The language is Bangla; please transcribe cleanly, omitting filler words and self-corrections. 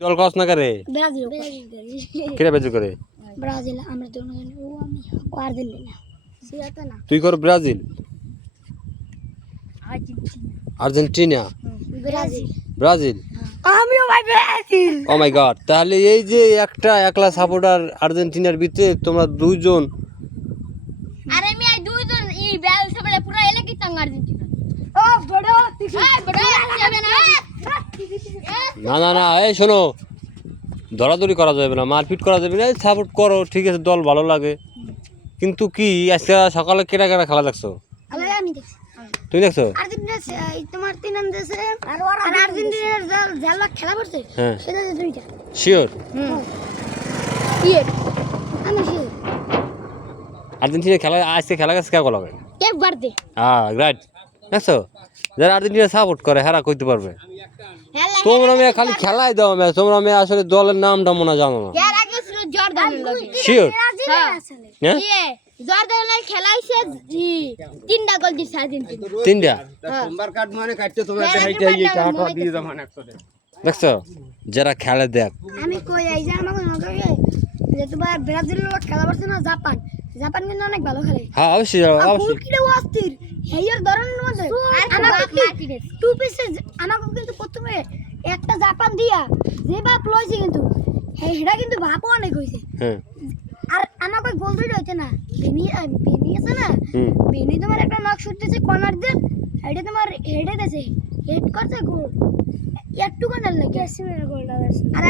দল কস না করে ব্রাজিল কেরা বেজু করে ব্রাজিল আমরা তো ও আমি আর্জেন্টিনা সিয়াতা না তুই কর ব্রাজিল আর্জেন্টিনা ব্রাজিল ব্রাজিল আমিও ভাই ব্রাজিল ও মাই গড তাহলে এই যে একটা একলা সাপোর্টার আর্জেন্টিনার ভিতরে তোমরা দুইজন আরে আমি আই দুইজন এই ব্রাজিল সবাই পুরো এলাকা কি তাঙ্গ আর্জেন্টিনা ও বড় বড় যাবে না না না না এই শোনো দরাদরি করা যাবে না মারপিট করা যাবে না সাপোর্ট করো ঠিক আছে দল ভালো লাগে কিন্তু কি আজকে সকালে কেটা কেটা খেলা দেখছো আমি দেখছি তুমি দেখছো আর্জেন্টিনা তোমার তিন আন দেশে আর আর্জেন্টিনার জালা খেলা করছে হ্যাঁ সেটা দুইটা শিওর ইয়ে আমি শিওর আর্জেন্টিনা খেলা আজকে খেলা গেছে কে লাগে কেপ বাড়তে হ্যাঁ রাইট দেখছো যারা আর্জেন্টিনা সাপোর্ট করে হেরা কইতে পারবে তোমরা মেয়ে খালি খেলাই দাও মেয়ে তোমরা মেয়ে আসলে দলের নামটা মনে হয় জানো না এর আগে ছিল জর্দানের লাগে শিওর হ্যাঁ আসলে হ্যাঁ ইয়ে জর্দানের খেলাইছে তিনটা গোল দিছে আর্জেন্টিনা তিনটা সোমবার কাট মানে কাটতে তোমার হ্যাঁ, হাইটা এই হ্যাঁ, টাকা হ্যাঁ, দিয়ে দাও মানে একটা দেখছো যারা খেলে দেখ আমি কই এই যে আমাকে নজরে যে তোমার ব্রাজিলের লোক খেলা করছে না জাপান জাপান কিন্তু অনেক ভালো খেলে হ্যাঁ অবশ্যই অবশ্যই গোলকিটা অস্থির হেয়ার ধরনের মধ্যে আমাকে মার্টিনেজ টু পিসেস আমাকে কিন্তু প্রথমে একটা জাপান দিয়া যে বাপ লইছে কিন্তু হেডা কিন্তু বাপও অনেক হইছে হ্যাঁ আর আমাকে গোল দুইটা হইছে না বেনি আছে না হুম বেনি তোমার একটা নক শুট দিছে কর্নার দিয়ে হেডে তোমার হেডে দিছে হেড করছে গোল একটু কর্নার লাগে গোলটা আর